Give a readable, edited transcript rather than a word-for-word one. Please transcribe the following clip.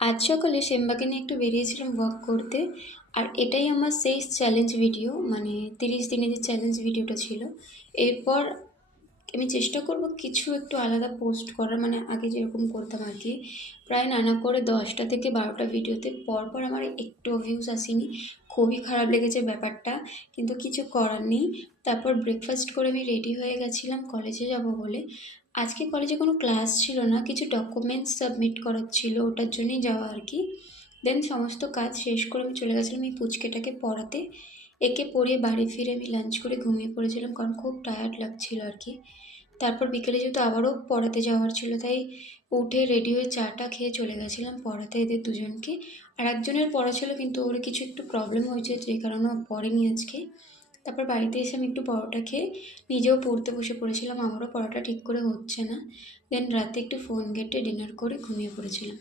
আজ সকালে সিম্বাকে নিয়ে একটু বেরিয়েছিলাম ওয়াক করতে। আর এটাই আমার সেই চ্যালেঞ্জ ভিডিও, মানে 30 দিনের যে চ্যালেঞ্জ ভিডিওটা ছিল। এরপর আমি চেষ্টা করব কিছু একটু আলাদা পোস্ট করার, মানে আগে যেরকম করতাম আর কি। প্রায় নানা করে 10টা থেকে 12টা ভিডিওতে পরপর আমার একটু ভিউজ আসেনি। খুবই খারাপ লেগেছে ব্যাপারটা, কিন্তু কিছু করার নেই। তারপর ব্রেকফাস্ট করে আমি রেডি হয়ে গেছিলাম কলেজে যাব বলে। আজকে কলেজে কোনো ক্লাস ছিল না, কিছু ডকুমেন্টস সাবমিট করার ছিল, ওটার জন্যই যাওয়া আর কি। দেন সমস্ত কাজ শেষ করে আমি চলে গেছিলাম এই পুচকেটাকে পড়াতে। একে পড়িয়ে বাড়ি ফিরে আমি লাঞ্চ করে ঘুমিয়ে পড়েছিলাম, কারণ খুব টায়ার্ড লাগছিল আর কি। তারপর বিকেলে যেহেতু আবারও পড়াতে যাওয়ার ছিল, তাই উঠে রেডি হয়ে চাটা খেয়ে চলে গেছিলাম পড়াতে এদের দুজনকে। আর একজনের পড়া ছিল, কিন্তু ওর কিছু একটু প্রবলেম হয়েছে, যে কারণে ও পড়েনি আজকে। তারপর বাড়িতে এসে আমি একটু পরোটা খেয়ে নিজেও পড়তে বসে পড়েছিলাম, আমারও পড়াটা ঠিক করে হচ্ছে না। দেন রাতে একটু ফোন ঘেঁটে ডিনার করে ঘুমিয়ে পড়েছিলাম।